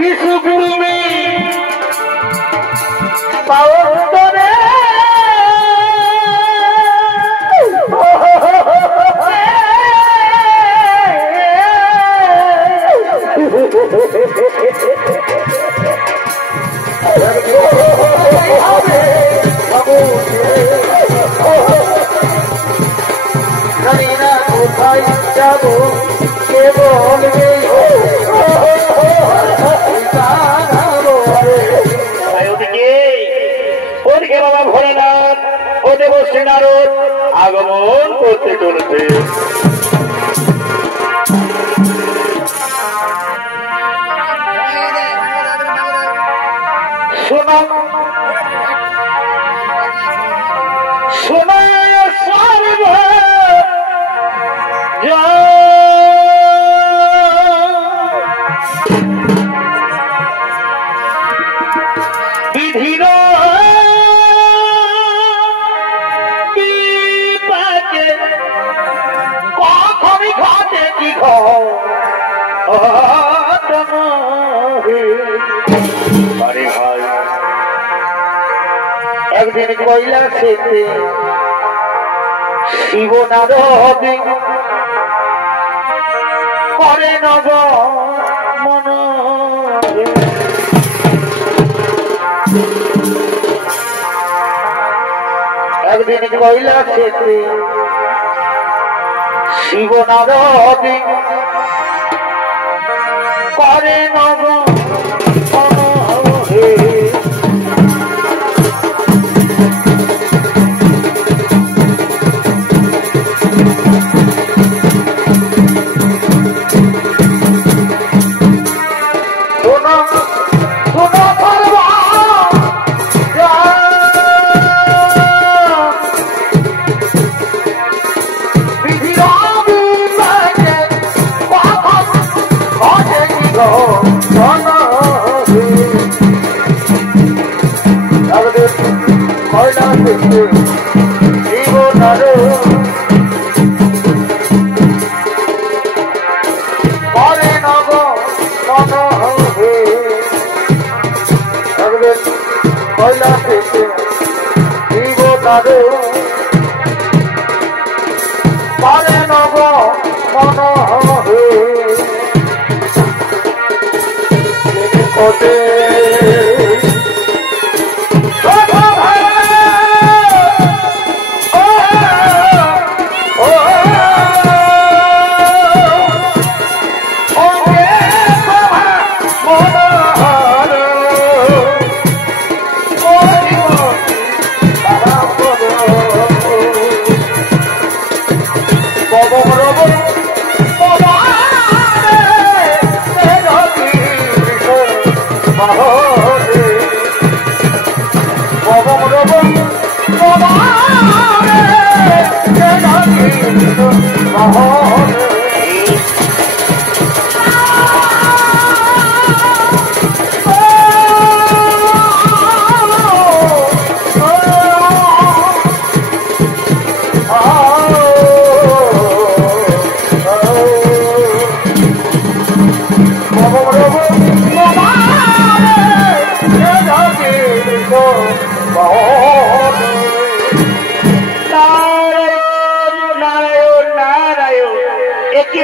কিছু গুরুমি পাওয়ারে জানি না কোথায় যাবো কে বলবে ওদিকে বাবা ভোলেনাথ ও দেবশ্রী নারদ আগমন করতে চলেছে। শোনা শোনা সর্ব বিধির বিপাকে কখনই ঘটে কি আরে ভাই একদিন কৈলাসেতে শিব নারদ করে নব মন একদিন কৈলাসেতে শিব নারদ করে নব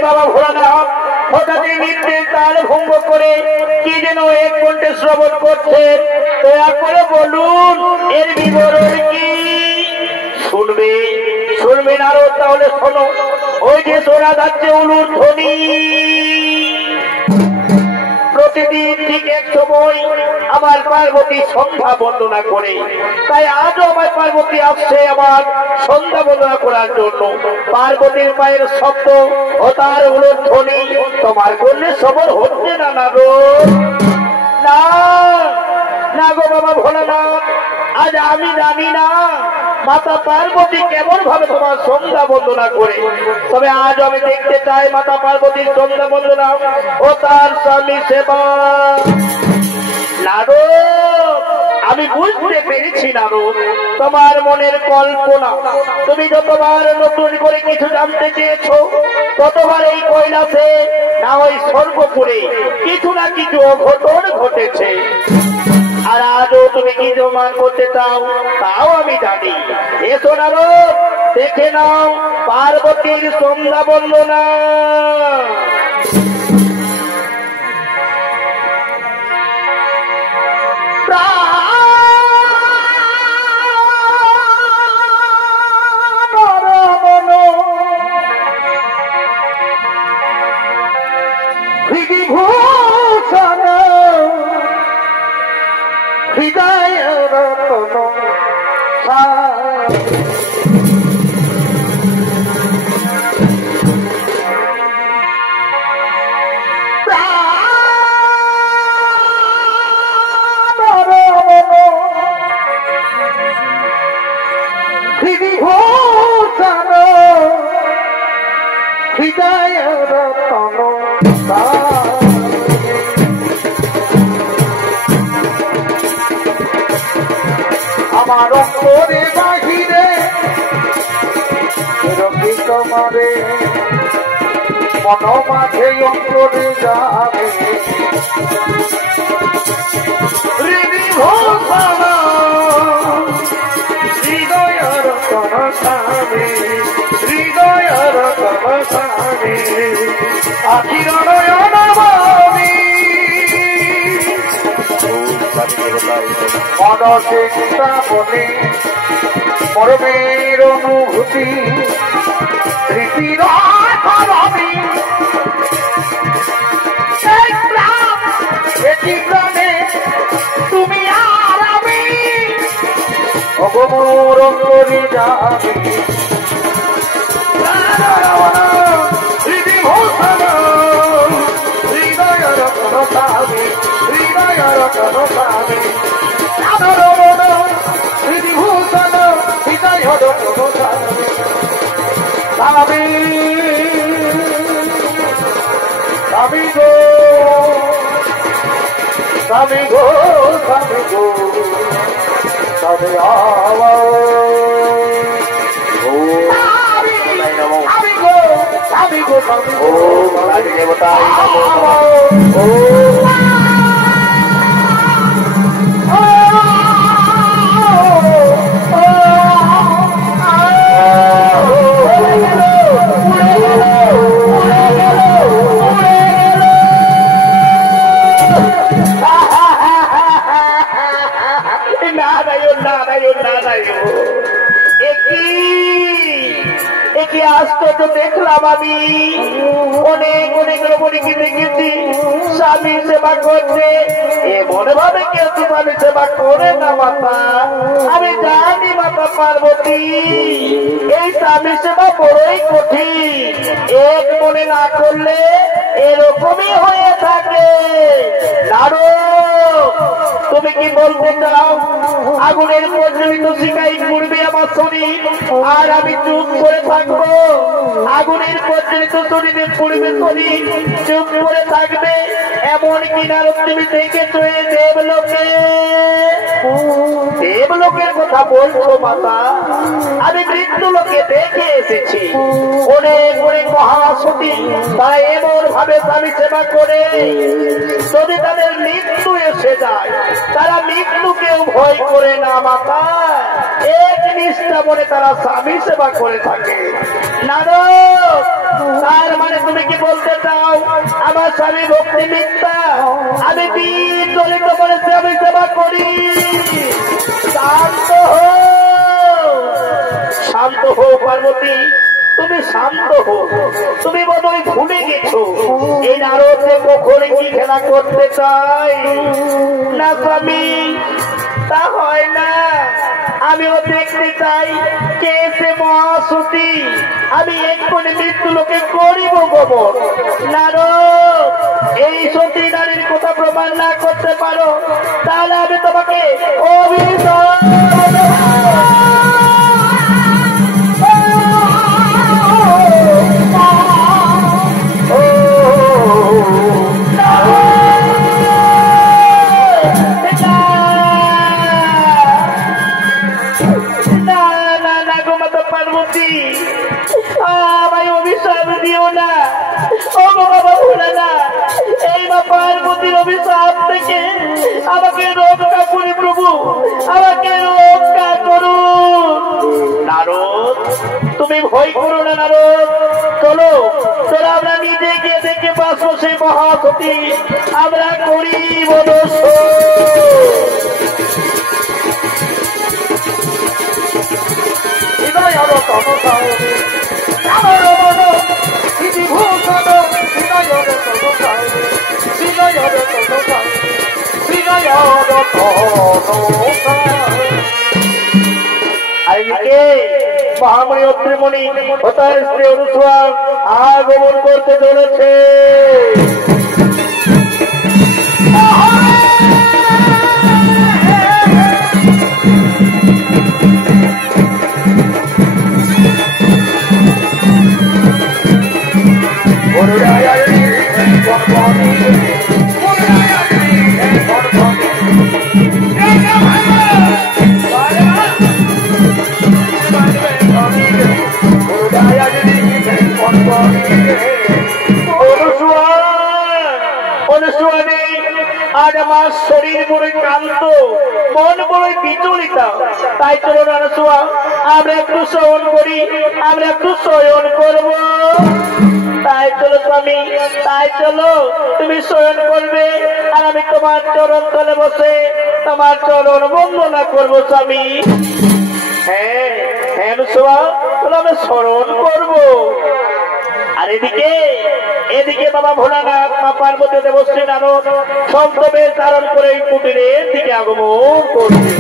বাবা ভোলানাথ হঠাৎ নির্দেশ তার ভঙ্গ করে কি যেন এক কণ্ঠে শ্রবণ করছে, দয়া করে বলুন এর বিবরণ কি? শুনবে শুনবে নারদ, তাহলে শোনো। ওই যে শোনা যাচ্ছে উলুর ধ্বনি, প্রতিদিন ঠিক এক সময় আমার পার্বতী সন্ধ্যা বন্দনা করে, তাই আজও আমার পার্বতী আসছে আমার সন্ধ্যা বন্দনা করার জন্য। পার্বতীর পায়ের শব্দ ও তার উলুর ধ্বনি তোমার করলে সবর হচ্ছে না নারদ। না না গো বাবা ভোলানাথ, আজ আমি জানি না মাতা পার্বতী কেমন ভাবে তোমার সন্ধ্যা বন্দনা করে, তবে আজ আমি দেখতে চাই মাতা পার্বতীর সন্ধ্যা বন্দনা ও তার স্বামী সেবা। নারদ আমি বুঝতে পেরেছি নারদ তোমার মনের কল্পনা। তুমি যতবার নতুন করে কিছু জানতে চেয়েছো ততবার এই কৈলাসে না ওই স্বর্গপুরে কিছু না কিছু অঘটন ঘটেছে। আর আজও তুমি কি প্রমাণ করতে চাও তাও আমি জানি। এসো নারদ দেখে নাও পার্বতীর সন্ধ্যা বন্দনা। ভূষণ হৃদয় রতন ভূষণ হৃদয় রতন আমার অঙ্গরে বাহিরে তোমারে মন মাঝে অঙ্গরে যাবে হৃদয়ের কনসাবে হৃদয়ের কনসাবে আখির নয়ন ভাবি মনসে শ্রাবণে মরমের অনুভূতি স্মৃতির ভাবি প্রাণে তুমি আর আমি অগমর করে যাবে হৃদয়ের কনসাবে হৃদয়ের কনসাবে হৃদিভূষণ হৃদয়ের কনসাবে স্বামী স্বামী গো স্বামী গো স্বামী গো স্বামী আওয়া স্বামী গো স্বামী গো দেবতায় আশ্চর্য দেখলাম আমি অনেক অনেক রমণীকে দেখেছি স্বামী সেবা করছে এমন ভাবে কেউ স্বামী সেবা করে না মাতা। আমি জানি মাতা পার্বতী এই স্বামী সেবা বড়ই কঠিন, এক মনে না করলে এরকমই হয়ে থাকে। নারদ তুমি কি বলতে চাও আগুনের প্রজ্বলিত শিখাই পূর্বে আমার শরীর আর আমি চুপ করে থাকবো? আগুনের প্রজ্বলিত শরীরে পূর্বে শরীর চুপ করে থাকবে এমন কি নারদ তুমি দেখেছো দেবলোকে? দেবলোকের কথা বলছো মাতা? আমি মৃত্যু লোকে দেখে এসেছি অনেক অনেক মহাসতী তারা এমন ভাবে স্বামী সেবা করে যদি তাদের মৃত্যু এসে যায় তারা মৃত্যুকেও ভয় করে না মাতা, এক নিষ্ঠা মনে তারা স্বামী সেবা করে থাকে। নারদ তার মানে তুমি কি বলতে চাও আমার স্বামী ভক্তি মিথ্যা? আমি বীর দলিত করে স্বামী সেবা করি। শান্ত হো, শান্ত হো পার্বতী, তুমি শান্ত হো। তুমি বোধহয় ভুলে গেছো এই নারদ যে কখন কি খেলা করতে চাই না স্বামী, তা হয় না। আমিও দেখতে চাই কে সে মহাসতী, আমি এক্ষুনি মৃত্যু লোকে করিব গোবর। নারদ এই সতী নারীর কথা প্রমাণ না করতে পারো তাহলে আমি তোমাকে অভিশাপ অভিশাপ থেকে আমাকে রক্ষা করি প্রভু, আমাকে রক্ষা করুন। নারদ, তুমি ভয় করো না নারদ, চলো চলো আমরা নিজে গিয়ে দেখে বাসবো সেই মহাসতী, আমরা করি বদস। মহামণি অত্রিমণি ও তার স্ত্রী অনুসূয়া আগমন করতে চলেছে। আজ আমার শরীর বড়ই ক্লান্ত, মন বড়ই বিচলিত, তাই চলো অনুসূয়া আমরা একটু শয়ন করি, আমরা একটু শয়ন করব। তাই চলো স্বামী, তাই চলো তুমি শয়ন করবে আর আমি তোমার চরণ তলে বসে তোমার চরণ বন্দনা করবো স্বামী। হ্যাঁ হ্যাঁ অনুসূয়া, আমি স্মরণ করবো। আর এদিকে এদিকে বাবা ভোলানাথ, মা পার্বতী, দেবশ্রী নারদ সপ্তবেশ ধারণ করে এই কুটিরের দিকে আগমন করছে।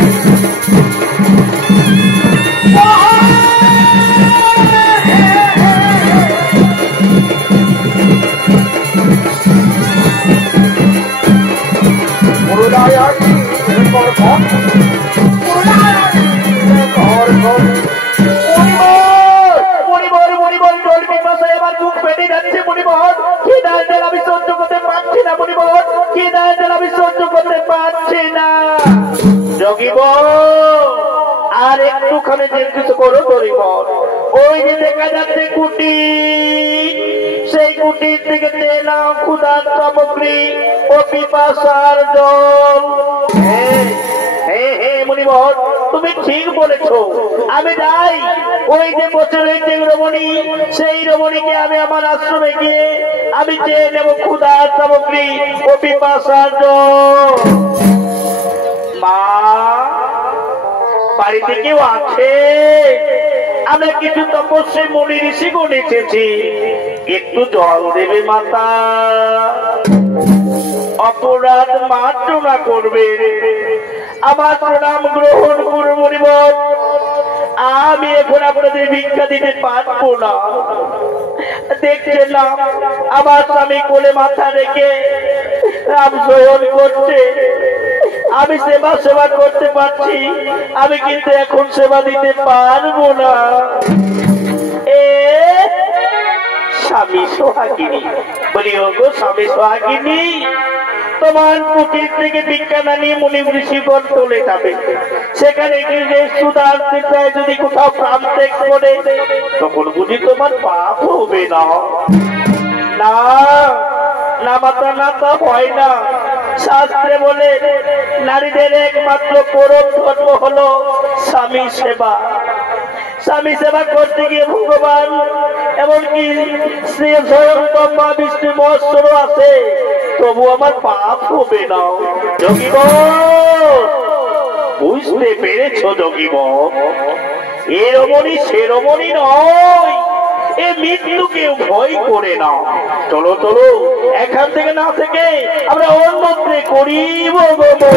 আর একটুখানি যে কিছু করো গরিব, ওই যে দেখা যাচ্ছে কুটির, সেই কুটির থেকে তেলাম ক্ষুধার সামগ্রী ও পিপাসার জল। মণিবর, তুমি ঠিক বলেছ, আমি যাই ওই যে বসে রয়েছে রমণী, সেই রমণীকে আমি আমার আশ্রমে গিয়ে আমি চেয়ে নেব ক্ষুধার সামগ্রী ও পিপাসার জল। মা, বাড়িতে কেউ আছে? আমরা কিছু তপস্বী মুনি ঋষি গণ এসেছি, একটু জল দেবে মাতা? অপরাধ মার্জনা করবে, আমার প্রণাম গ্রহণ করুন মণিবর। আমি এখন আপনাদের ভিক্ষা দিতে পারবো না। দেখছেন না আমার স্বামী কোলে মাথা রেখে রাম শয়ন করছে, আমি সেবা করতে পারছি, আমি কিন্তু এখন সেবা দিতে পারবো না। স্বামী সোহাগিনী বলি, ও গো স্বামী সোহাগিনী, তোমার কুটির থেকে ভিক্ষা না নিয়ে মুনি ঋষিগণ চলে যাবে, সেখানে গিয়ে সুদার চিন্তায় যদি কোথাও প্রাণ ত্যাগ করে তখন বুঝি তোমার পাপ হবে না? না না মাতা, না তা হয় না। শাস্ত্রে বলে নারীদের একমাত্র পরম ধর্ম হলো স্বামী সেবা। স্বামী সেবা করতে গিয়ে ভগবান এমনকি শ্রী স্বয়ং ব্রহ্মা বিষ্ণু মহেশ্বরও আছে, তবু আমার পাপ হবে না। যোগীব, বুঝতে পেরেছ যোগীব? এ রমণী সে রমণী নয়, এ মৃত্যুকে ভয় করে না। চলো চলো, এখান থেকে না থেকে আমরা অন্যত্রে করিব গো।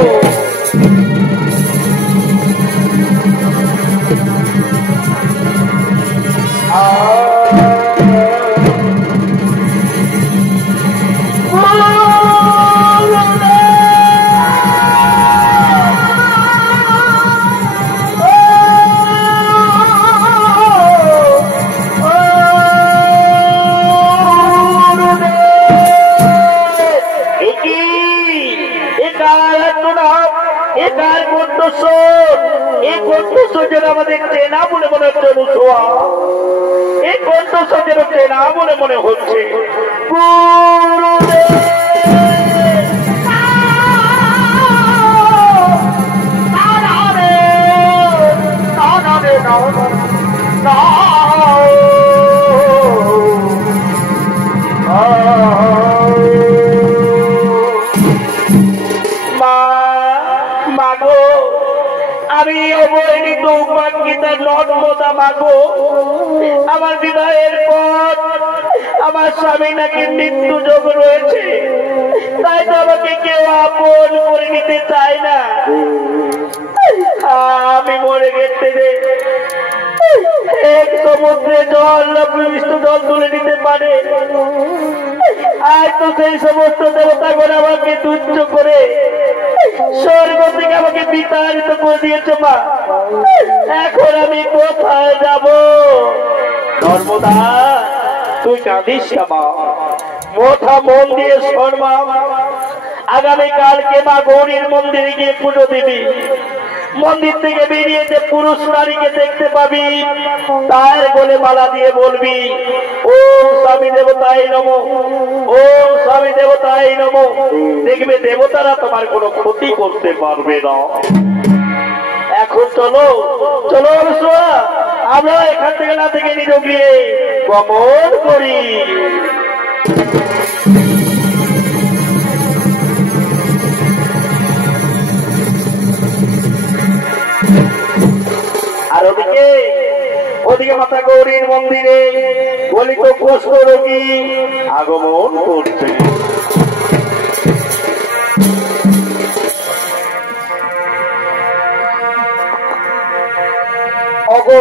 আমাদের চেনা বলে মনে হচ্ছে অনুসূয়া, এই কণ্ঠস্বরের চেনা বলে মনে হচ্ছে। গুরুদেব মাগো আমার বিবাহের পর আমার স্বামী নাকি মৃত্যু যোগ রয়েছে, তাই তো আমাকে কেউ আপন করে নিতে চায় না। আমি মরে গেছে রে, এক সমুদ্রে জল পৃষ্ঠ জল তুলে নিতে পারে, আজ তো সেই সমস্ত দেবতাগণ আমাকে তুচ্ছ করে স্বর্গ থেকে আমাকে বিতাড়িত করে দিয়েছে মা। এখন আমি কোথায় যাব? নর্মদা তুই কাঁদিস না মা, মাথা মন দিয়ে শোন মা, আগামীকালকে মা গৌরীর মন্দিরে গিয়ে পুজো দিবি। মন্দির থেকে বেরিয়ে যে পুরুষ নারীকে দেখতে পাবি, তার গলে মালা দিয়ে বলবি ওম স্বামী দেবতায় নমো, ওম স্বামী দেবতায় নমো। দেখবে দেবতারা তোমার কোনো ক্ষতি করতে পারবে না। এখন চলো চলো আমরা এখান থেকে না থেকে নিরোগী গমন করি। আর ওদিকে মাতা গৌরীর মন্দিরে গলিত কুষ্ঠ রোগী আগমন করছে। অগো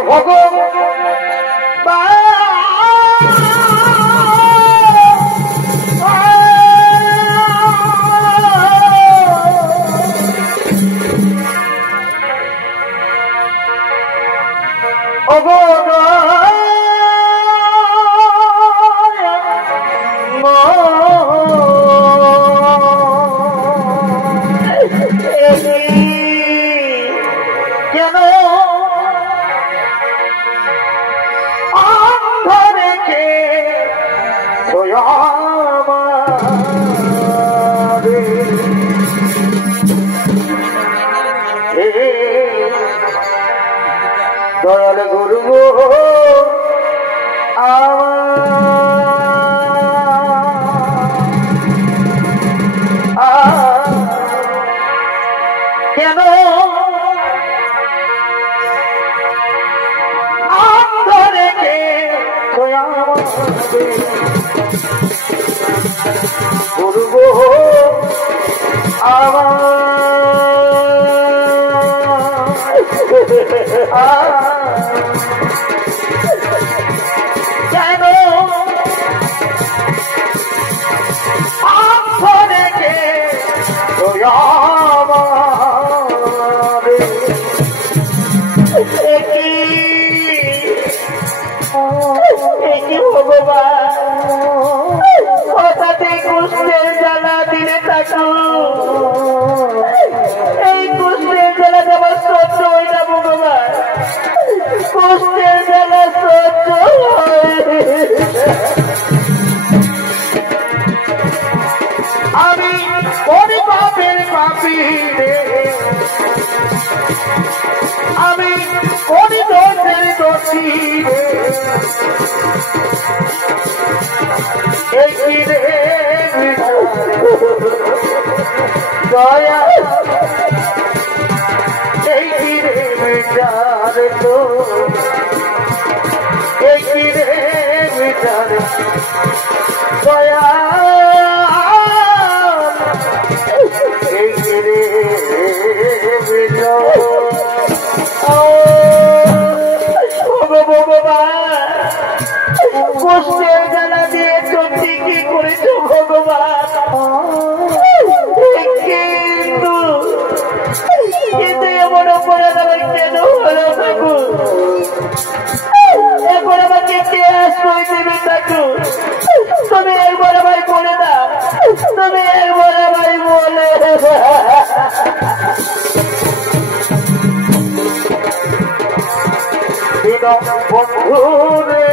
দয়াল গুরু কেন রেখে গুরু কেন রেখে ভগবান হঠাৎ কুষ্ঠের জ্বালা দিলে থাকু, এই কুষ্ঠের জ্বালা যাবার সহ্য হয় না ভগবান, কুষ্ঠের জ্বালা সহ্য হয়। আমি কোন পাপের পাপী রে, আমি কোন দোষের দোষী রে, একই রে দয়া একই রে বিচার তো, একই রে বিচার দয়া একই রে বিচার। ভগবান কষ্টের জ্বালা দিয়ে তুমি কি করেছ ভগবান, কিন্তু এমন অপরাধ আমার কেন হলো ঠাকুর? এখন আমাকে কে আশ্রয় দেবে ঠাকুর? তুমি একবার আমায় বলে দাও, তুমি একবার আমায় বলে বন্ধু রে,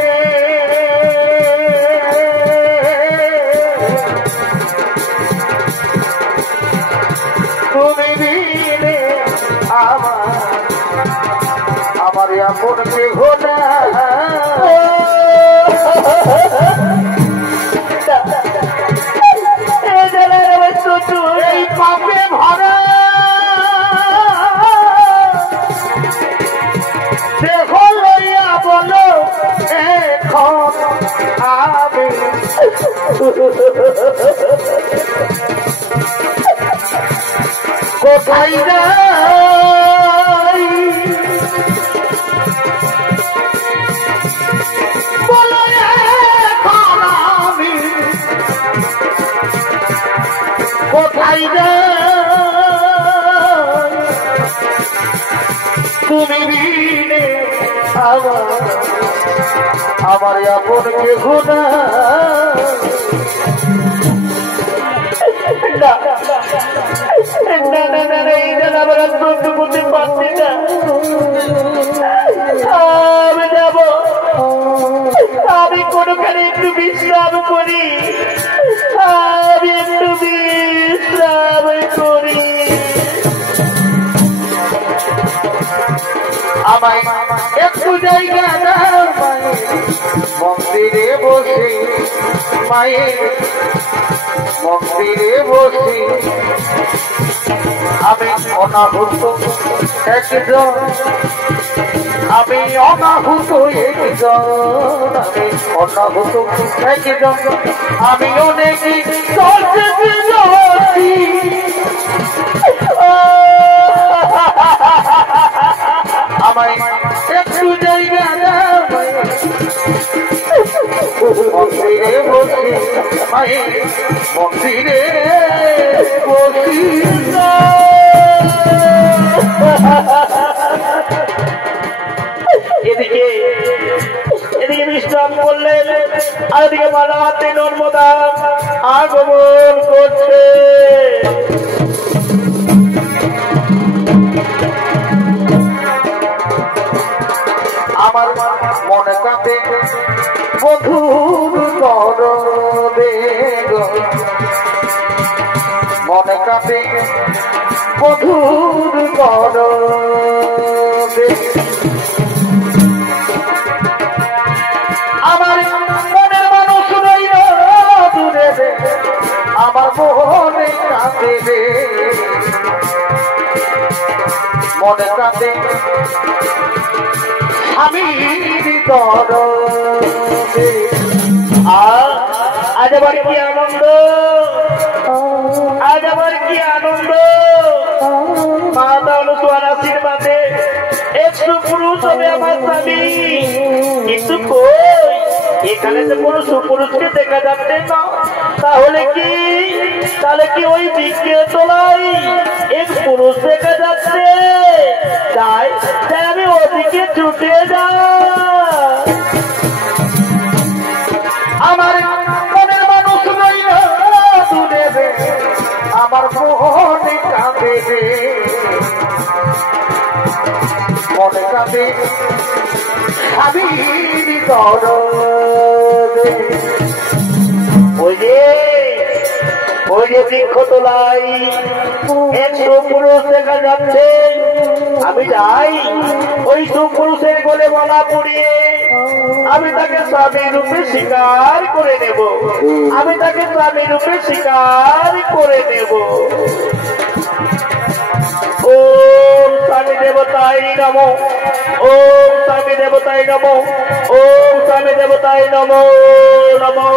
তুমি দিলে আমার আপন কেহ না, এই পাপে ভরা দেহ লইয়া কোথায় যাই বলো এখন আমি কোথায় যাই তুমি বিনে আমার আপন কেহ না আমি যাব আমি কোনখানে একটু বিশ্রাম করি আমি একটু বিশ্রাম করি আমায় একটু জায়গা দাও মন্দিরে বসে মায়ের মন্দিরে বসে আমি অনাহুত একজন আমি অনাহুত একজন আমি অনাহুত একজন আমি অনেক আমায় একটু জায়গা দাও মন্দিরে বসি মায়ের মন্দিরে বসি এদিকে এদিকে বিশ্রাম করলেন আর এদিকে মালাহাতে নর্মদা আগমন করছে আমার মনে কাঁপে বধুর করবে মনে কাঁপে বধুর করবে আমার মনের মানুষ রইল দূরে আমার মনে কাঁদে রে মনে কাঁদে আমি দরদে আজ আবার কি আনন্দ আজ আবার কি আনন্দ মাতা অনুসুয়ার আশীর্বাদে একটু পুরুষ হবে আমার স্বামী কিন্তু কই এখানে তো কোনো সুপুরুষকে দেখা যাচ্ছে না তাহলে কি ওই দিকে তোলাই এক পুরুষ দেখা যাচ্ছে তাই আমি ওদিকে ছুটে যাই আমার মনের মানুষ রইল দূরে রে আমার মনে কাঁদে রে মনে কাঁদে আমি দরদে ওই যে বৃক্ষ তোলাই এক সুপুরুষ দেখা যাচ্ছে আমি যাই ওই সুপুরুষের কোলে মালা পরিয়ে আমি তাকে স্বামী রূপে স্বীকার করে নেব আমি তাকে স্বামী রূপে স্বীকার করে নেব ওম স্বামী দেবতাই নমো ওম স্বামী দেবতাই নমো ওম স্বামী দেবতাই নমো নমো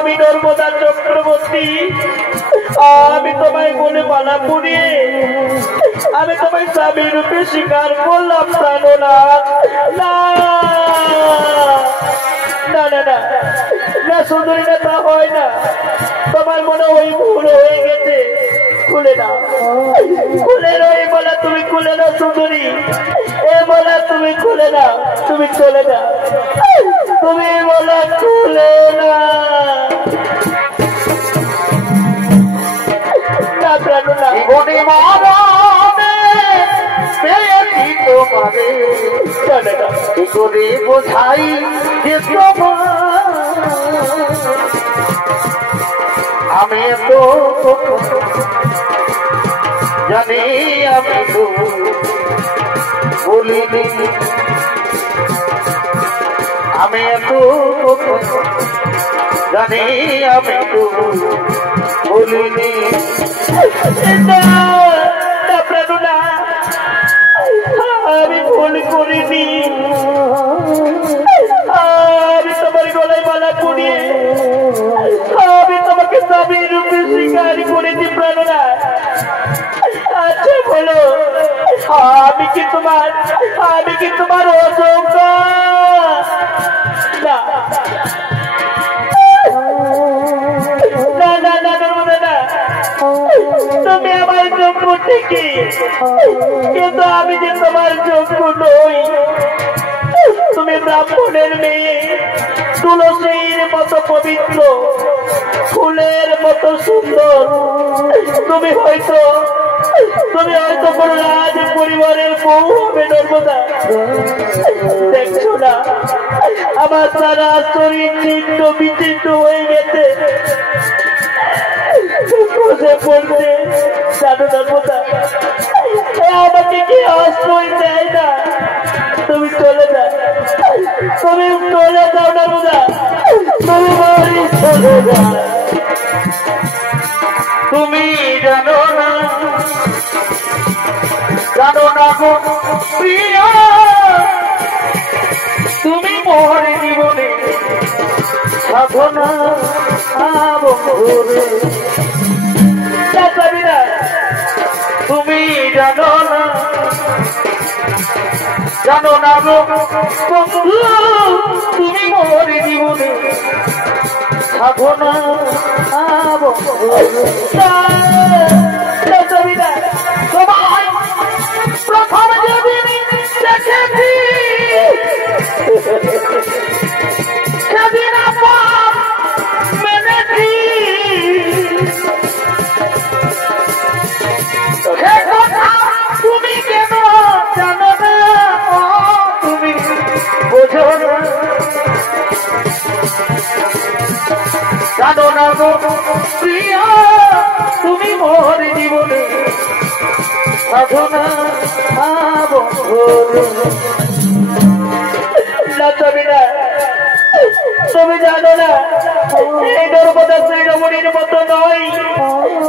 আমি নর্মদা চক্রবর্তী আমি তোমায় বলে মালা পরিয়ে আমি তোমায় স্বামী রূপে স্বীকার করলাম প্রাণনাথ না না না না না সুন্দরী না তা হয় না তোমার মনে ওই ভুল হয়ে গেছে খুলে না খুলে না এই বলা তুমি খুলে না সুন্দরী এ বলা তুমি খুলে না তুমি চলে না তুমি বলা খুলে না জীবনে মরণে পেয়েছি তোমারে কি করে বোঝাই যে তোমার আমি তো জানি আমি তো বলিনি আমি তো জানি আমি তো বলিনি আমি ভুল করিনি আমি তোমার গলায় মালা পরিয়ে আমি তোমাকে স্বামী রূপে স্বীকার করেছি প্রাণনা। আচ্ছা বলো আমি কি তোমার অযোগ্য না? না না না না না তুমি আমার যোগ্য ঠিকই, কিন্তু আমি যে তোমার যোগ্য নই। তুমি ব্রাহ্মণের মেয়ে, তুলসীর মতো পবিত্র, ফুলের মতো সুন্দর। তুমি হয়তো কোনো রাজ পরিবারের বউ হবে নর্মদা। দেখছো না আমার সারা শরীর চিহ্ন বিচিহ্ন হয়ে গেছে, বসে পড়ছে জানো নর্মদা। আমাকে কি আশ্রয় দেয় না? তুমি চলে যাও নর্মদা, তুমি বাড়ি চলে যাও। তুমি জানো না গো প্রিয়া, তুমি মোর জীবনে সাধনা বন্ধুরে। তুমি জানো না গো বন্ধু, তুমি মোর জীবনে সাধনা বন্ধুরে। তোমায় প্রথম যেদিন দেখেছি সেদিন আমার মেনেছি, সে কথা তুমি কেন জানো না? তুমি বোঝো না, জানো না গো প্রিয়া, তুমি মোর জীবনে সাধনা তুমি জানো না এই নর্মদা শ্রী রমণীর মতো নয়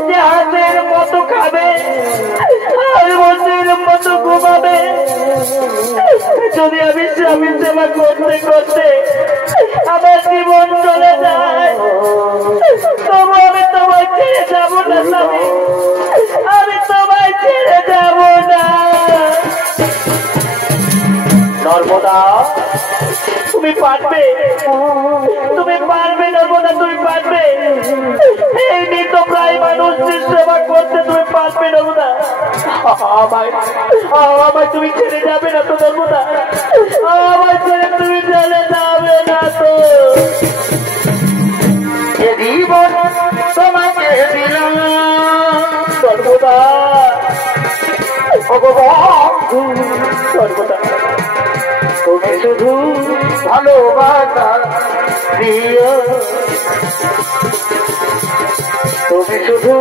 যে হাতের মতো খাবে আর বসের মতো ঘুমাবে। যদি আমি স্বামী সেবা করতে করতে আমার জীবন চলে যায়, তবু আমি তোমায় ছেড়ে যাবো না স্বামী, আমি তোমায় ছেড়ে যাবো না। নর্মদা তুমি পারবে নর্মদা, তুমি পারবে এই মৃত প্রায় মানুষের সেবা করতে, তুমি পারবে নর্মদা। আমায় তুমি ছেড়ে যাবে না তো নর্মদা? আমায় ছেড়ে তুমি চলে যাবে না তো? জীবন তোমাকে দিলাম নর্মদা, সর্বদা তুমি শুধু ভালোবাসা দিও, তুমি শুধু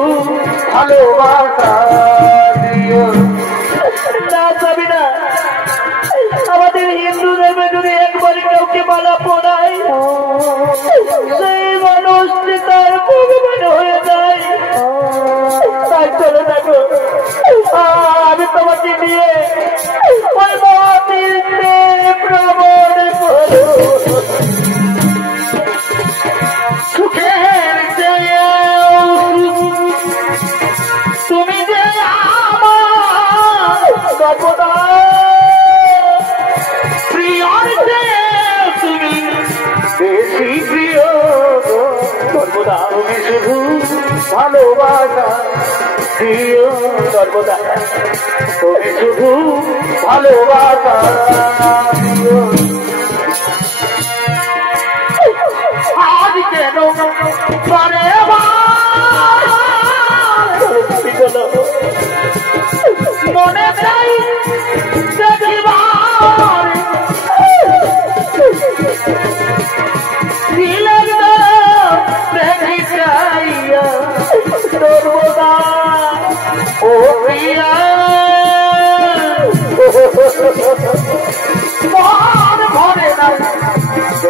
ভালোবাসা দিও। না যাবি না। আমাদের হিন্দু ধর্মে যদি একবার কাউকে মালা পড়ায়, সেই মানুষটি তার ভগবান হয়ে যায়। তাই চলে থাকো, আমি তোমাকে নিয়ে ওই মহাতীর্থে ভ্রমণ করো। সুখের চেয়ে তুমি যে আমার সর্বদা প্রিয়র চেয়ে তুমি বেশি প্রিয়। সর্বদা তুমি শুধু ভালোবাসা দিও, সর্বদা তুমি শুধু ভালোবাসা দিও। আজ কেন পরে মনে চাই দেখিবার দিলে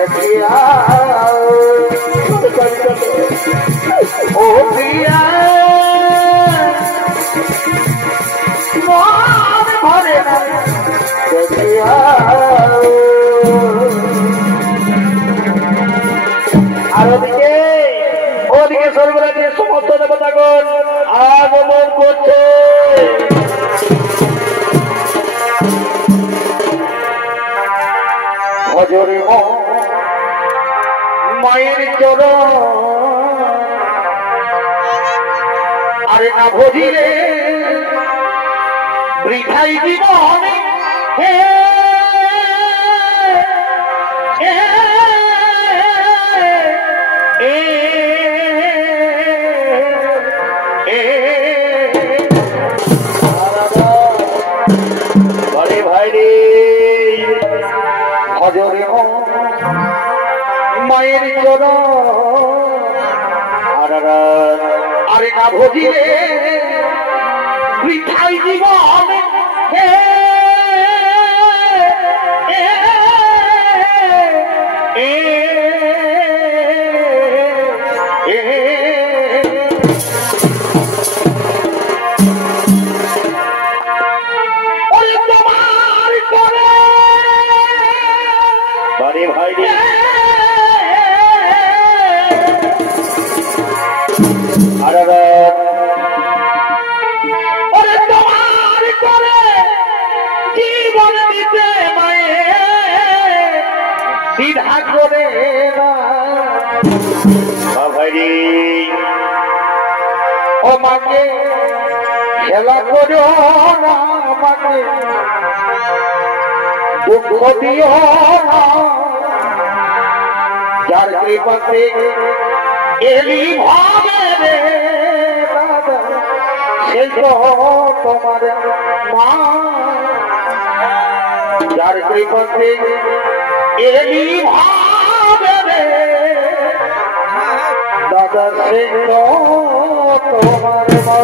দেখিয়া ও প্রিয়া মন ভরে না দেখিয়া আর ওদিকে স্বর্গরাজ্যের সমস্ত দেবতাগণ আগমন করছে। ভজরে মায়ের চরণ আরে না ভজিলে বৃথাই জীবন হে মায়ের চরণ আরে না ভজিলে বৃথাই জীবন হে ভাই তোমার করে জীবন দিতে মায়ে দ্বিধা করে না ভাই ও মাকে খেলা করো না মাকে দুঃখ দিও না যার কৃপাতে এলি ভাবে রে দাদা সে তো তোমার মা যার কৃপাতে এলি ভাবে রে দাদা সে তো তোমার মা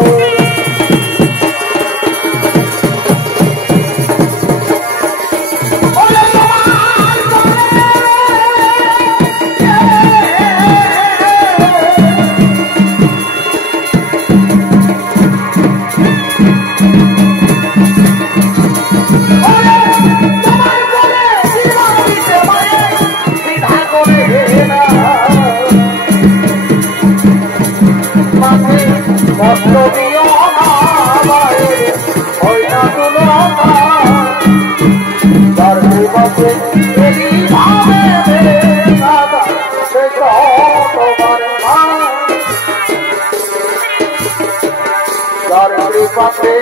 পাতে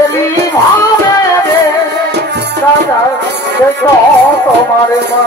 এলি ভাবে রে দাদা সে তো তোমার মা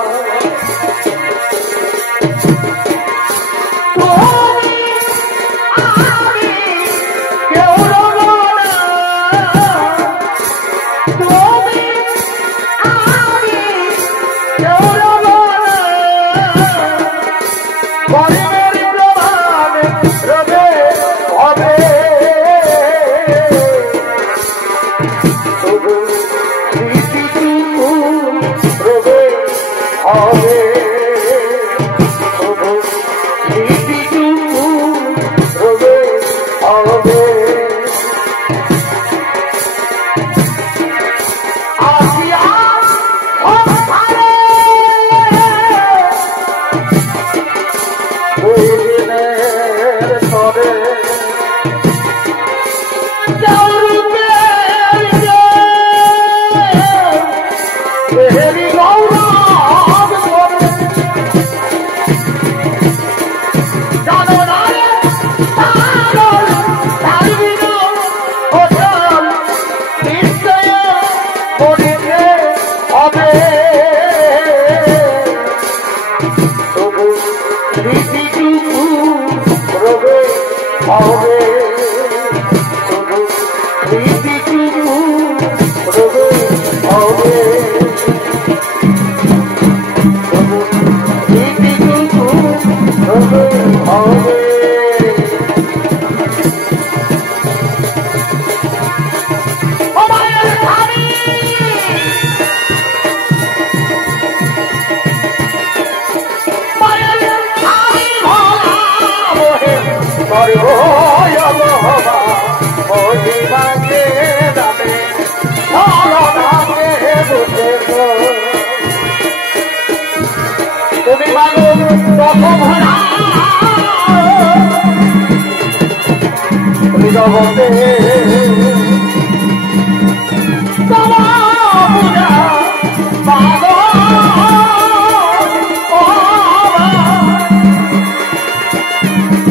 তুমি মানো জগতে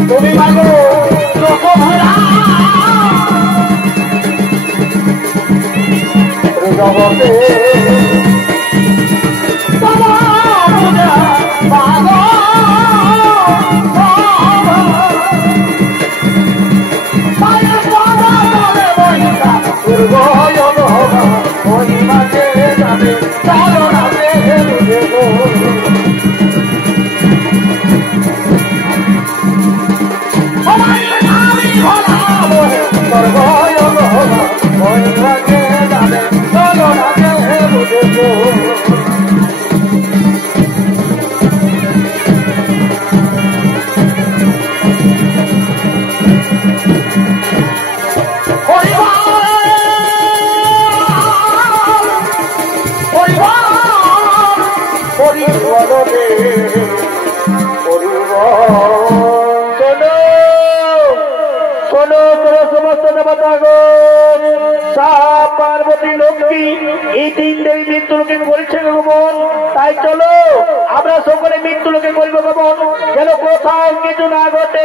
তুমি মানো জগতে পার্বতী লক্ষ্মী এই তিন দেবী মৃত্যু লোকে করেছে গমন। তাই চলো আমরা সকলে মৃত্যু লোকে করিব গমন, যেন কোথাও কিছু না ঘটে।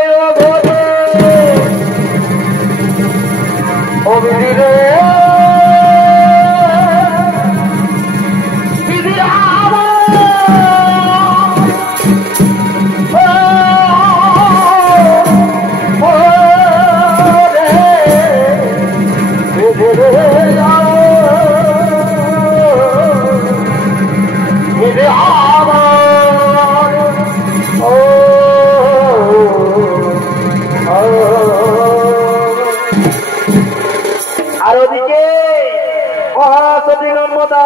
আর ওদিকে মহাসতী নর্মদা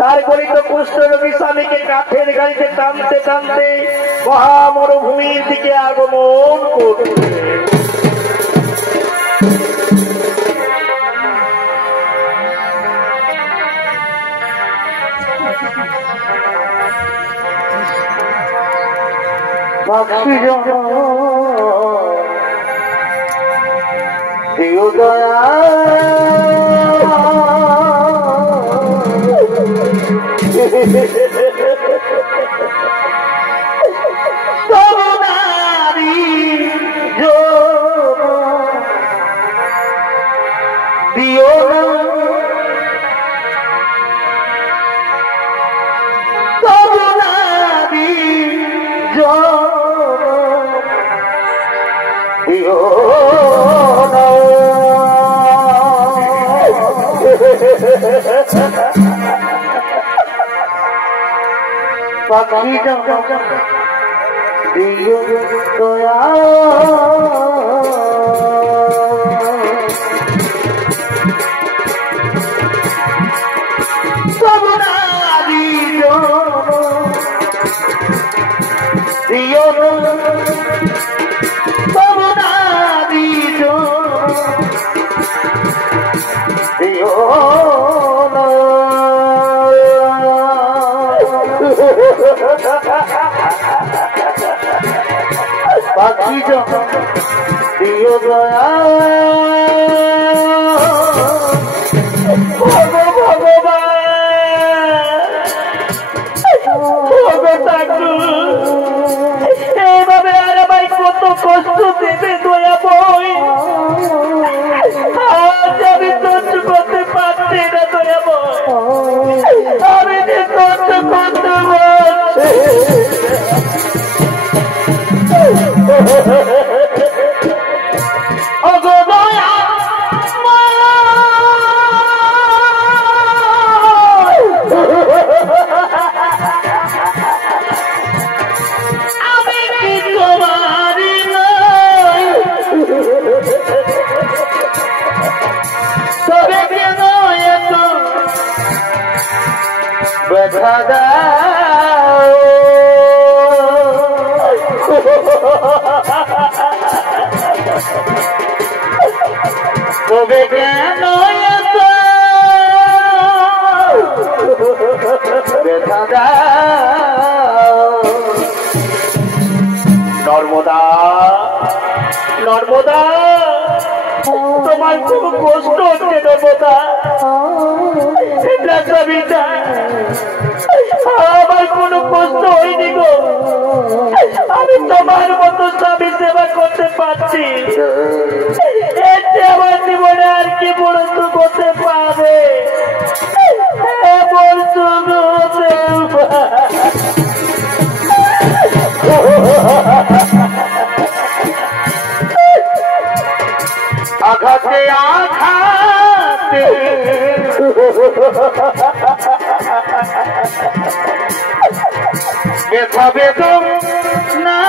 তার গলিত কুষ্ঠরোগী স্বামীকে কাঠের গাড়িতে টানতে টানতে মহামরুভূমির দিকে আগমন করবে। দিও দয়া তোমারি দিও তোমারি দিও পাখি দিও দয়া তোমারি দিও তোমারি দিও পাখি দিও দয়া এইভাবে আর আমায় কত কষ্ট দেবে দয়া বই, আজ আমি সহ্য করতে পারছি না দয়া বই, আমি যে সহ্য করতে পারছি। ব্যথা দাও নর্মদা তোমার খুব কষ্ট হচ্ছে নর্মদা আমার কোনো কষ্ট হয়নি গো আমি তোমার মতো স্বামী সেবা করতে পারছি এতে আমার জীবনে আর কি বড় করতে পারবে আঘাতে আঘাতে ব্যথা বেদম না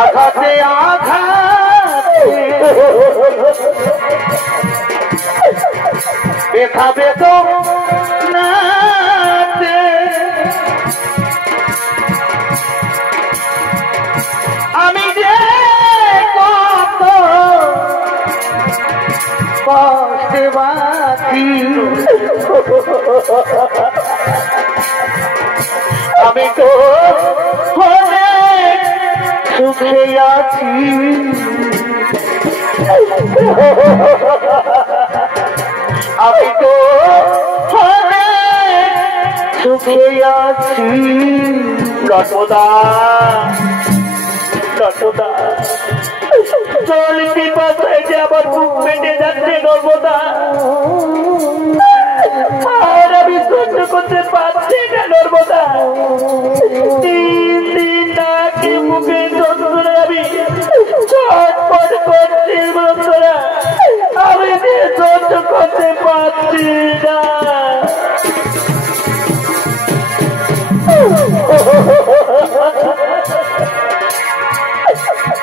আঘাতে আঘাতে ব্যথা বেদম না আমি যে কত কষ্টে বাঁচি আমি তো অনেক সুখে আছি আমি তো অনেক সুখে আছি নর্মদা নর্মদা জল পিপাসায় যে আমার বুক ফেটে যাচ্ছে নর্মদা আর আমি সহ্য করতে পারছি না নর্মদা তিন দিন নাকি মুখে যন্ত্রণা আমি ছটফট করছি বন্ধুরা আমি সহ্য করতে পারছি না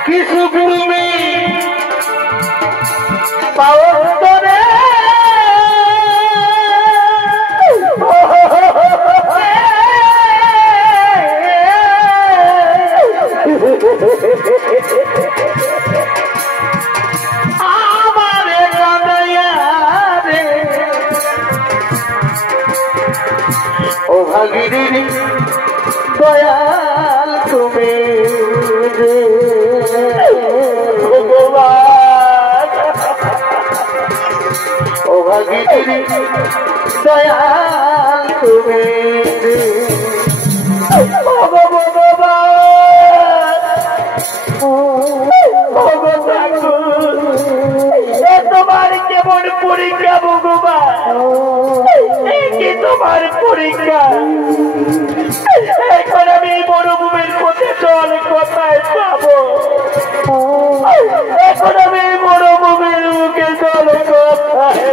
কিছু তুমি পাওয়া করে আমারে কাঁদাইয়া রে ও ভাগিনী দয়াল তুমি ভগবান ও ভাগিনী দয়াল তুমি তোমার কেমন পরীক্ষা ভগবান কি তোমার পরীক্ষা এখন আমি মরুভূমির পথে চল কোথায় পাবো এখন আমি মরুভূমির মুখে চল কোথায়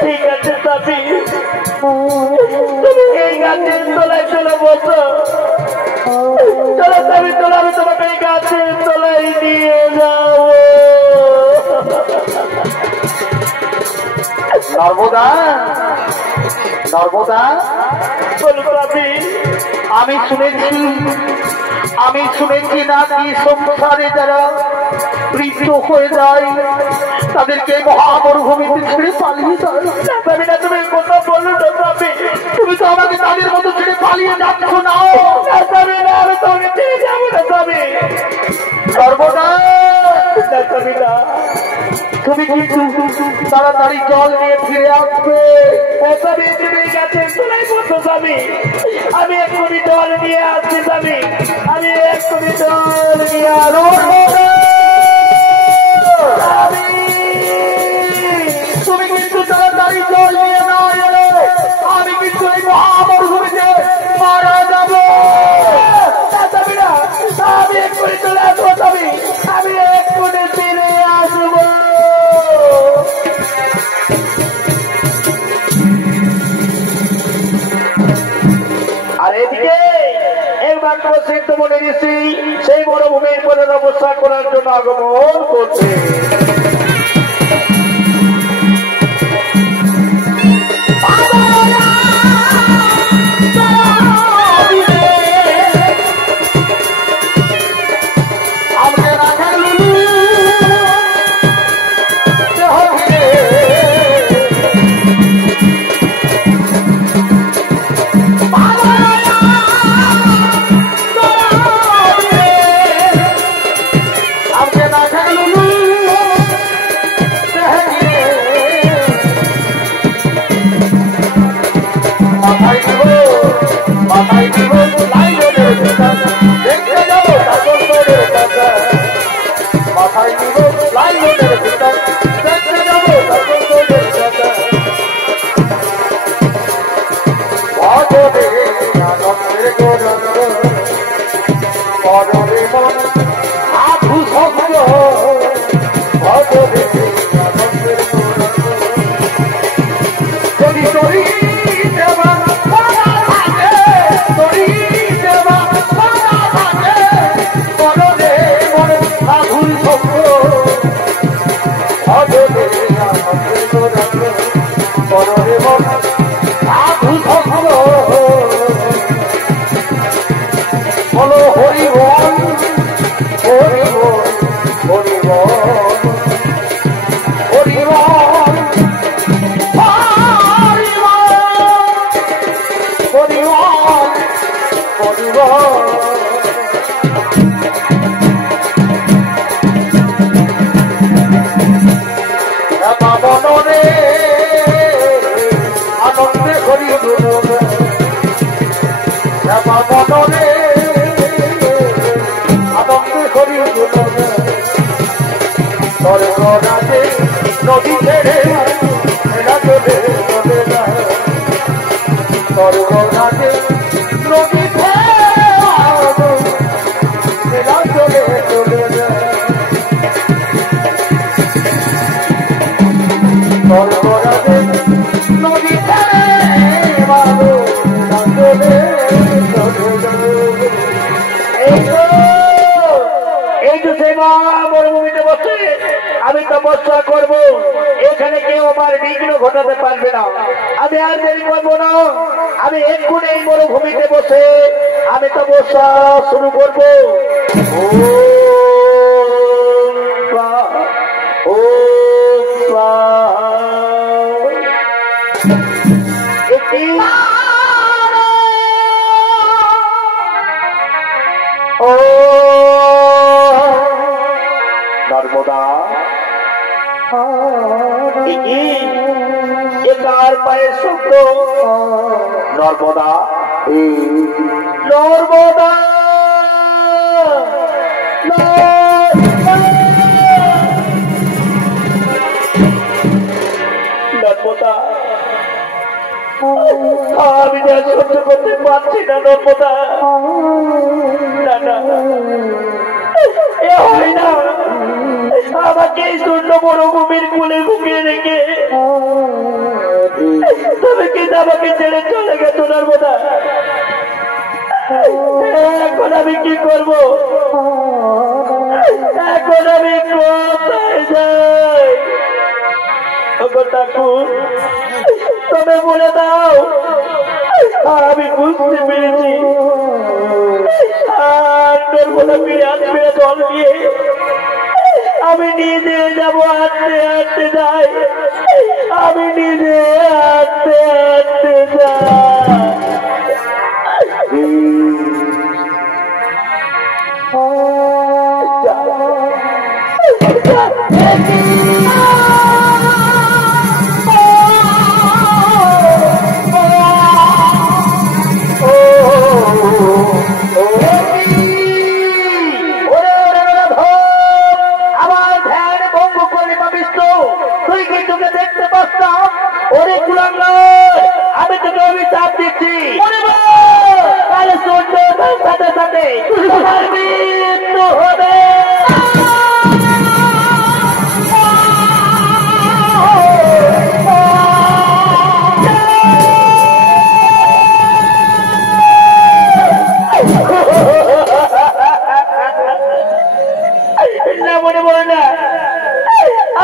ঠিক আছে সাথী তুমি এই গাছের তলায় চলে বসো চলো আমি তোলা আমি তোমাকে এই গাছের তলায় নিয়ে যাবো নর্মদা নর্মদা আমি শুনেছি নাকি সংসারে যারা মৃত হয়ে যায় তাদেরকে মহামরুভূমিতে ছেড়ে পালিয়ে যায় না তুমি কথা বললো না তুমি তো আমাকে তাদের মতো ছেড়ে পালিয়ে যাচ্ছ না আমি তোমাকে ছেড়ে যাবো না স্বামী সর্বদা তুমি কিন্তু তাড়াতাড়ি জল নিয়ে ফিরে আসবে আমি এক্ষুনি জল নিয়ে আসছি স্বামী আমি এক্ষুনি জল নিয়ে আসবো তুমি কিন্তু তাড়াতাড়ি জল নিয়ে না এলে আমি কিন্তু এই মহামরুভূমিতে মারা যাবো আমি এক্ষুনি চলে আসবো স্বামী আমি এক্ষুনি ফিরে আসবো আর এদিকে একমাত্র সিদ্ধ মনে ঋষি সেই মরুভূমির পরে অবস্থা করার জন্য আগমন করছে মাথায় দিব লাইনের ভিতর দেখতে যাবো তাকসরের কাছে মাথায় দিব লাইনের ভিতর দেখতে যাবো তাকসরের কাছে ভজরে আনন্দের গৌরঙ্গ পররে মন আধু শব্দ ভজরে আনন্দের গৌরঙ্গ যদি তরি দেবা বলো হরি বল হরি বল হরি বল হরি বল হরি বল হরি বল বাবনরে আনন্দে হরি গুণ বাবনরে আনন্দে হরি গুণ স্বর্গরাজে নদী ছেড়ে মেলা চলে চলে যায় স্বর্গরাজে নদী মেলা চলে চলে যায় স্বর্গরাজে নদী ছেড়ে এই তো সেই মরুভূমিতে বসে আমি তপস্যা করবো এখানে কেউ আমার বিঘ্ন ঘটাতে পারবে না আমি আর দেরি করবো না আমি এক্ষুনি এই মরুভূমিতে বসে আমি তপস্যা শুরু করবো নর্মদা একার পায়ের শব্দ নর্মদা নর্মদা নর্মদা আমি যা সহ্য করতে পারছি না নর্মদা না না এ হয় না আমাকে এই শূন্য মরুভূমির কুলে ঘুমিয়ে রেখে তবে কিন্তু আমাকে ছেড়ে চলে গেছো নর্মদা এখন আমি কি করবো এখন আমি কোথায় যাই ঠাকুর তবে বলে দাও আমি বুঝতে পেরেছি আর নর্মদা ফিরে আসবে জল দিয়ে আমি নিজে যাবো হাঁটতে হাঁটতে যাই আমি নিজে হাঁটতে হাঁটতে যাই আমি তোকে অভিশাপ দিচ্ছি তাহলে সূর্যের সাথে সাথে তোমার মৃত্যু হবে না মনে বলে না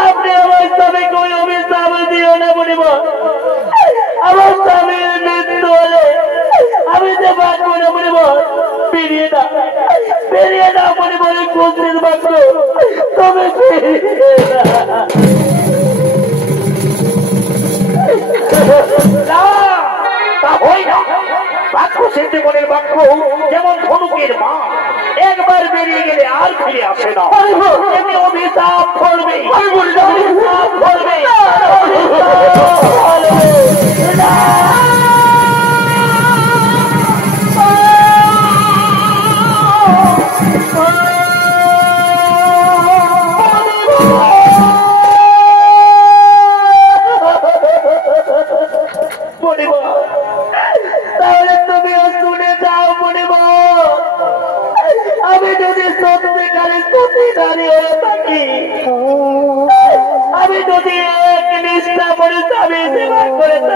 আপনি আমার স্বামীকে ওই অভিশাপ দিও না বলিব আমার স্বামীর মৃত্যু হলে আমি যে বাঁচবো না বলিব বেরিয়ে না মনে বলে কোনদিন বাঁচবো তবে তা হয় না বাক্য সিদ্ধি মনের বাক্য যেমন ধনুকের মা একবার বেরিয়ে গেলে আর ফিরে আসে না এমনি অভিশাপ করবে অভিশাপ করবে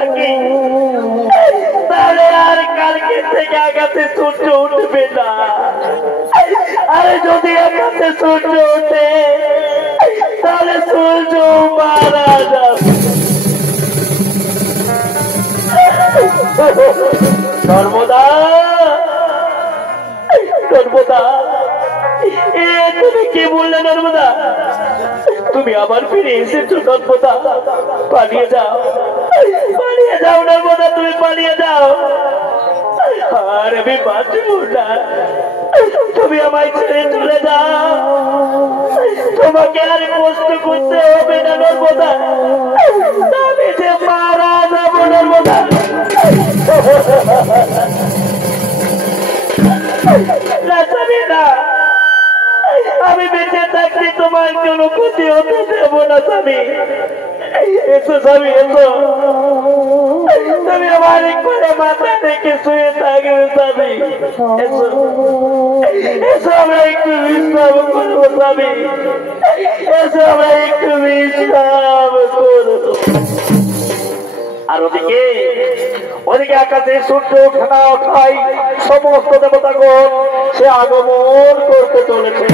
থাকি তাহলে আর কালকে থেকে আগাতে সূর্য উঠবে না। আরে যদি আগাতে সূর্য ওঠে তাহলে সূর্য মারা যাবে। নর্মদা নর্মদা তুমি কি বললে নর্মদা? তুমি আবার ফিরে এসেছো নর্মদা? পালিয়ে যাও নর্মদা, তুমি পালিয়ে যাও। আর আমি বাঁচবো না, তুমি আমায় ছেড়ে চলে যাও। তোমাকে আর কষ্ট করতে হবে না নর্মদা, আমি যে মারা যাবো নর্মদা। না, আমি বেঁচে থাকতে তোমার কোনো ক্ষতি হতে দেবো না স্বামী। এসো স্বামী, এসো, তুমি আমার একবারে মাথা রেখে শুয়ে থাকবে স্বামী। এসো এসো, আমরা একটু বিশ্রাম করবো স্বামী। এসো, আমরা একটু বিশ্রাম করবো। আর ওদিকে আকাশে সূর্য ওঠা ওঠাই সমস্ত দেবতাগণ সে আগমন করতে চলেছে।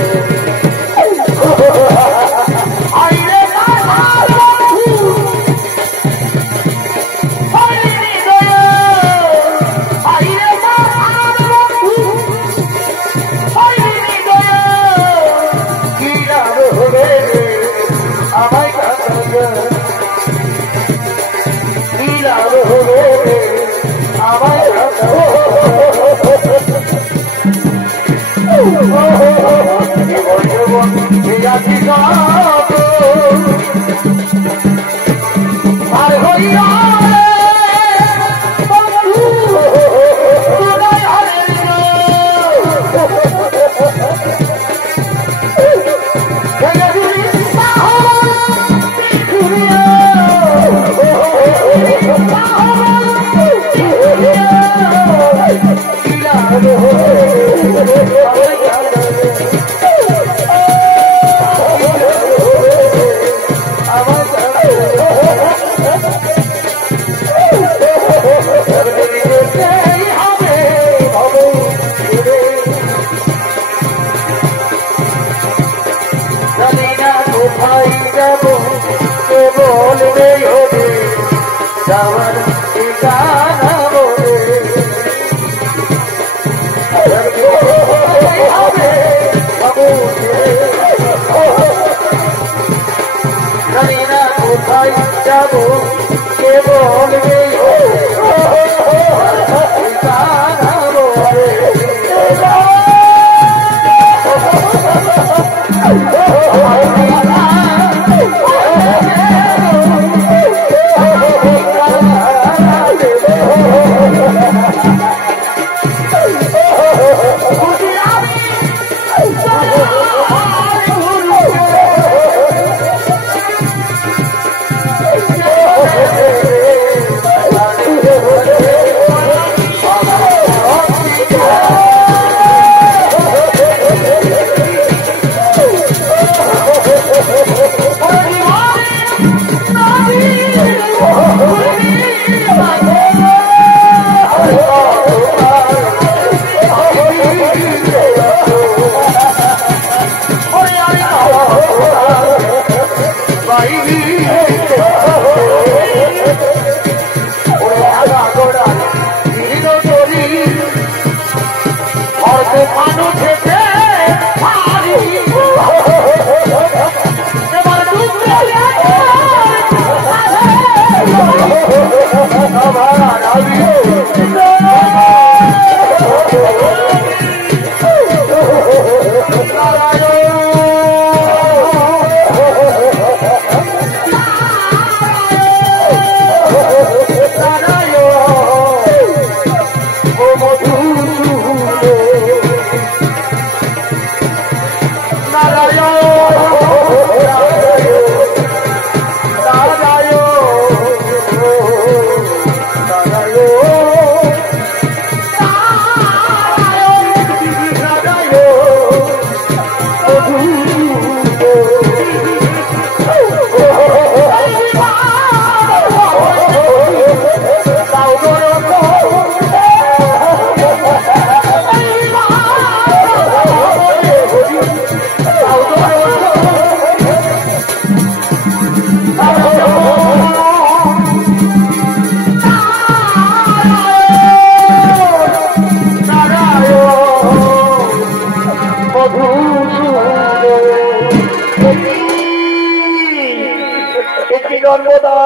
নর্মদা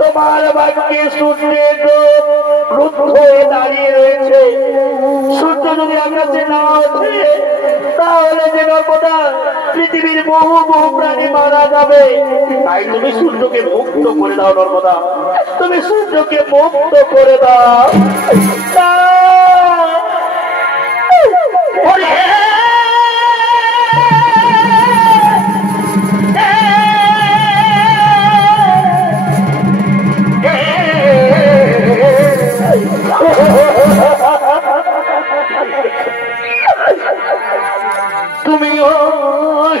তোমার বাক্যে সূর্যের রুদ্ধ হয়ে দাঁড়িয়ে রয়েছে। সূর্য যদি আকাশে না ওঠে তাহলে যে নর্মদা পৃথিবীর বহু বহু প্রাণী মারা যাবে। তাই তুমি সূর্যকে মুক্ত করে দাও নর্মদা, তুমি সূর্যকে মুক্ত করে দাও। তুমিও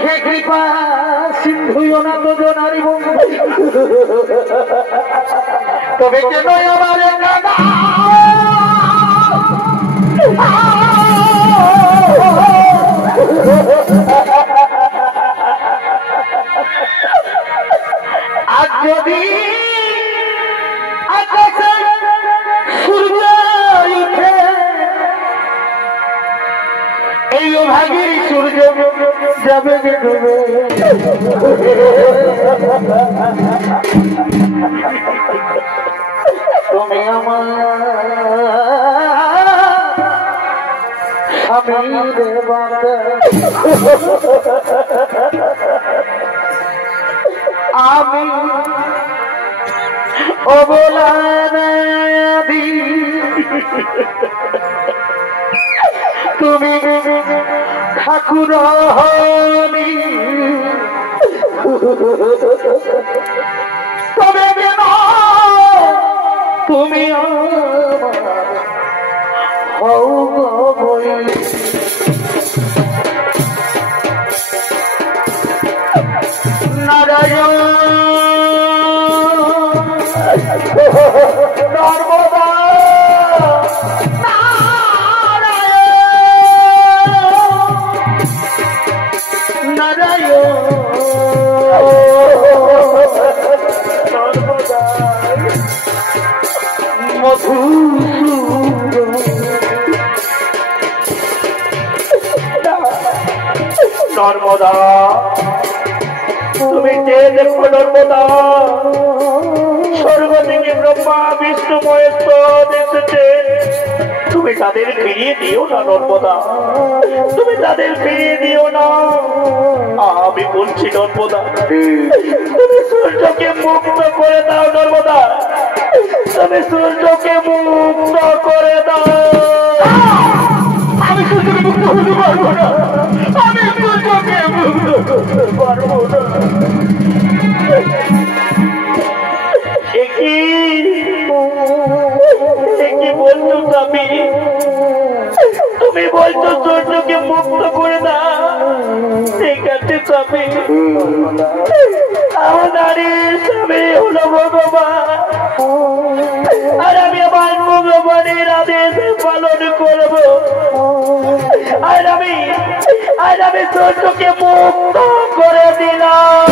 হে কৃপা সিন্ধু নারী বন্ধু, তবে কেন আমার আজ যদি আকাশে সূর্য উঠে এই ভাগের সূর্য যাবে ডুবে। তুমি আমার স্বামীর বাঁধা, আমি অবলা নদী, তুমি ঠাকুর হনি, তবে কেন তুমি হও বই। নারায়ণ নর্মদা নর্মদা তুমি যে দেখো নর্মদা স্বর্গ থেকে ব্রহ্মা বিষ্ণু মহেশ্বর এসেছে, তুমি তাদের ফিরিয়ে দিও না নর্মদা, তুমি তাদের ফিরিয়ে দিও না। আমি বলছি নর্মদা তুমি সূর্যকে মুক্ত করে দাও নর্মদা, তুমি সূর্যকে মুক্ত করে দাও। আমি সূর্যকে মুক্ত হতে পারবো না, আমি সূর্যকে মুক্ত করতে পারবো না। কি বলছো স্বামী, তুমি বলছো সূর্যকে মুক্ত করে দাও, ঠিক আছে স্বামী। আমার স্বামী হলো ভগবান, আর আমি আমার ভগবানের আদেশ পালন করবো। আর আমি সূর্যকে মুক্ত করে দিলাম।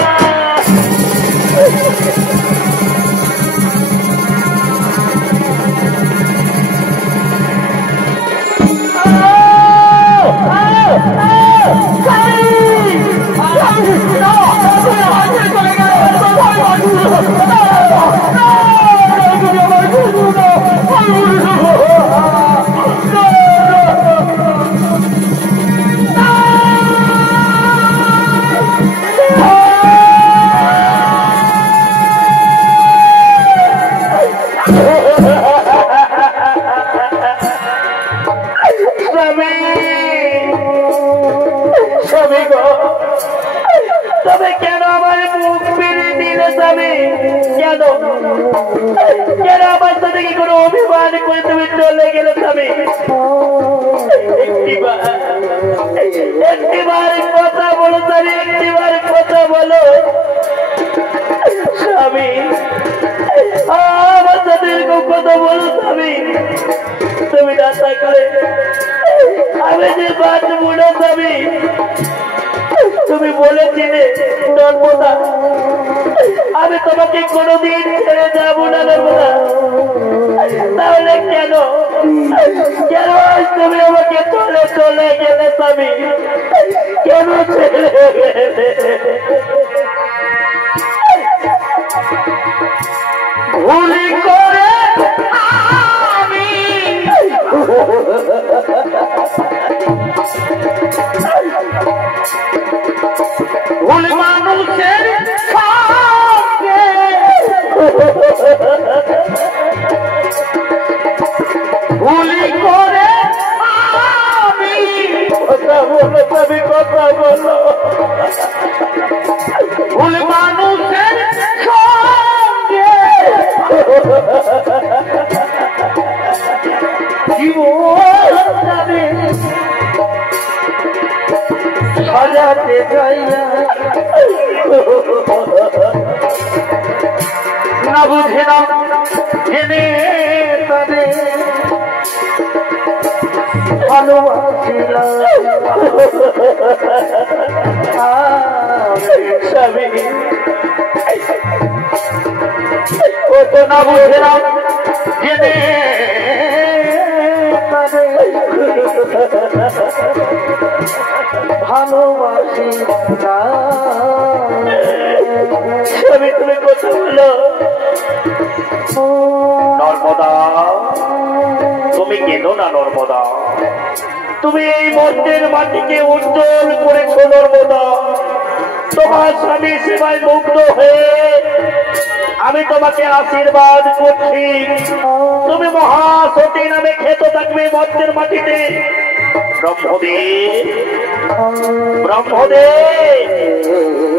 তবে কেন আমার মুখ ফিরে দিলে স্বামী, কেন আমার সাথে কি কোনো অভিমান করে তুমি চলে গেলে স্বামী? একটিবার কথা বলো স্বামী, একটিবার কথা বলো স্বামী, আমার সাথে এরকম কথা বলো স্বামী। তুমি না থাকলে আমি যে বাঁচবো না স্বামী। তুমি বলেছিলে নর্মদা আমি তোমাকে কোনোদিন ছেড়ে যাবো না নর্মদা, তাহলে কেন কেন তুমি আমাকে চলে গেলে স্বামী, কেন ছেড়ে গেলে? ভুল মানুষের সঙ্গে জীবন যাবে সাজাতে যাইয়া না বুঝে না জেনে তাদের ভালোবাসিলাম স্বামী ও তো না বুঝে না জেনে ভালোবাসি স্বামী তুমি কথা বলো নর্মদা তুমি কেন না নর্মদা তুমি এই মন্দির মাটিকে উজ্জ্বল করেছো নর্মদা তোমার স্বামী সেবায় মুগ্ধ হয়ে আমি তোমাকে আশীর্বাদ করছি তুমি মহাসতী নামে খ্যাত থাকবে মন্দির মাটিতে ব্রহ্মদেব ব্রহ্মদেব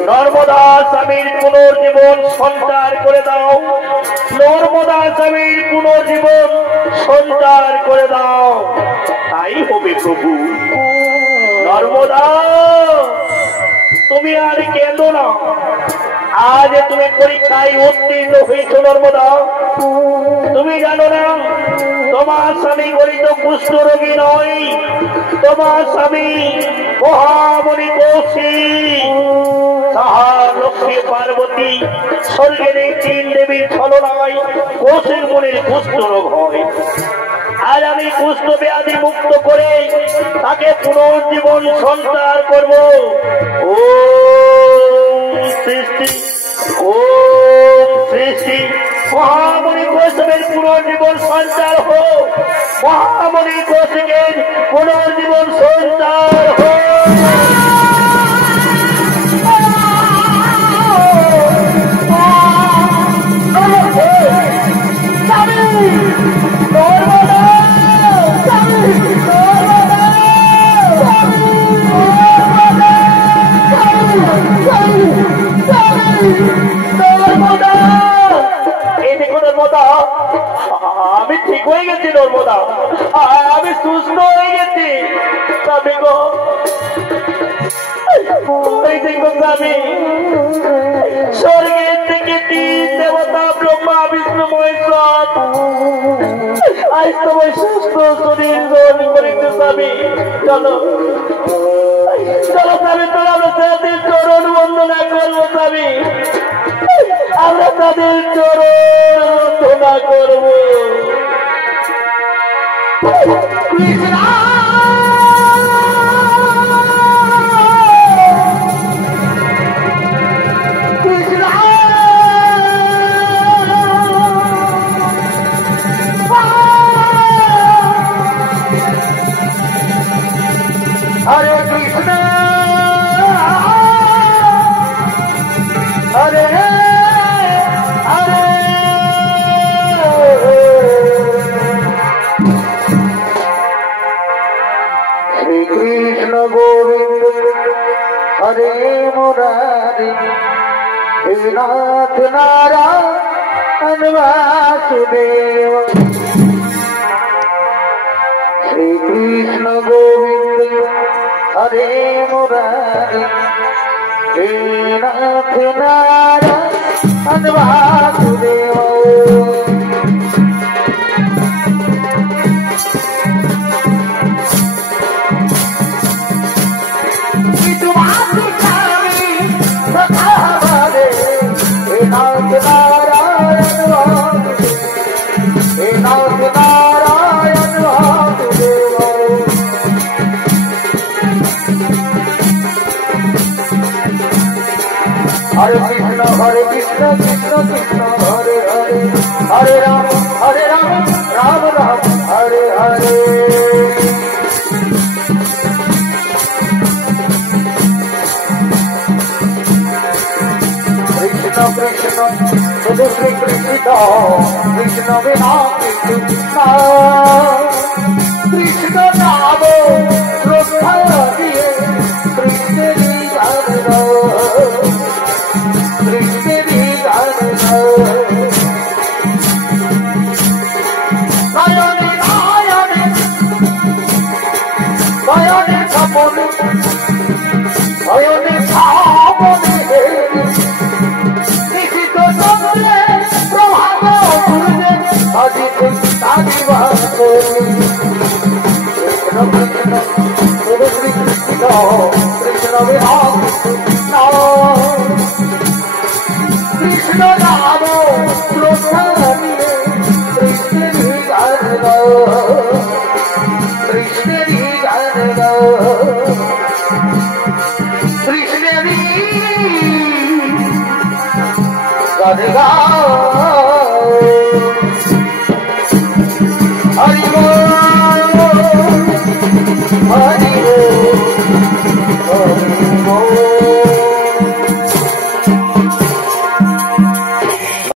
নর্মদা স্বামীর পুনর্জীবন সঞ্চার করে দাও নর্মদা স্বামীর পুনর্জীবন সঞ্চার করে দাও তাই হবে প্রভু নর্মদা তুমি আর কেঁদো না আজ তুমি পরীক্ষায় উত্তীর্ণ হয়েছ নর্মদা তুমি জানো না তোমার স্বামী গরিত কুষ্ঠ রোগী নয় তোমার স্বামী মহামণি কৌশিক তাহা লক্ষ্মী পার্বতী স্বর্গের এই তিন দেবীর ছলনায় কৌশিক মনির কুষ্ঠ রোগ হয় আজ আমি কুষ্ঠ ব্যাধি মুক্ত করে তাকে পুনর্জীবন সঞ্চার করব ও সৃষ্টি ও সৃষ্টি মহামণি কৌশিকের পুনর্জীবন সঞ্চার হোক মহামণি কৌশিকের পুনর্জীবন সঞ্চার হোক আমি ঠিক হয়ে গেছি নর্মদা আমি সুস্থ হয়ে গেছি স্বামী স্বর্গের থেকে তিন দেবতা ব্রহ্মা বিষ্ণু মহেশ্বর আজ তোমার সুস্থ শরীর গ্রহণ করিতে স্বামী চলো চলো স্বামী তোর আমরা তাদের চরণ বন্দনা করবো স্বামী আমরা তাদের চরণ বন্দনা করবো কৃষ্ণ हरे कृष्ण हरे हरे श्री कृष्ण गोविंद हरे मुरारी हे नाथ नारायण वासुदेव श्री कृष्ण गोविंद हरे मुरारी हे नाथ नारायण वासुदेव हे नाथ नारायण वासुदेव हे नाथ नारायण वासुदेव हरे कृष्ण कृष्ण कृष्ण हरे हरे हरे राम राम राम हरे हरे कृष्ण कृष्ण सुधु श्री कृष्ण कृष्ण बिना कृष्ण कृष्ण नाम श्रद्धा दिए कृष्ण রবে কৃষ্ণ নাম কৃষ্ণেরই গান গাও কৃষ্ণেরই গান গাও কৃষ্ণেরই গান গাও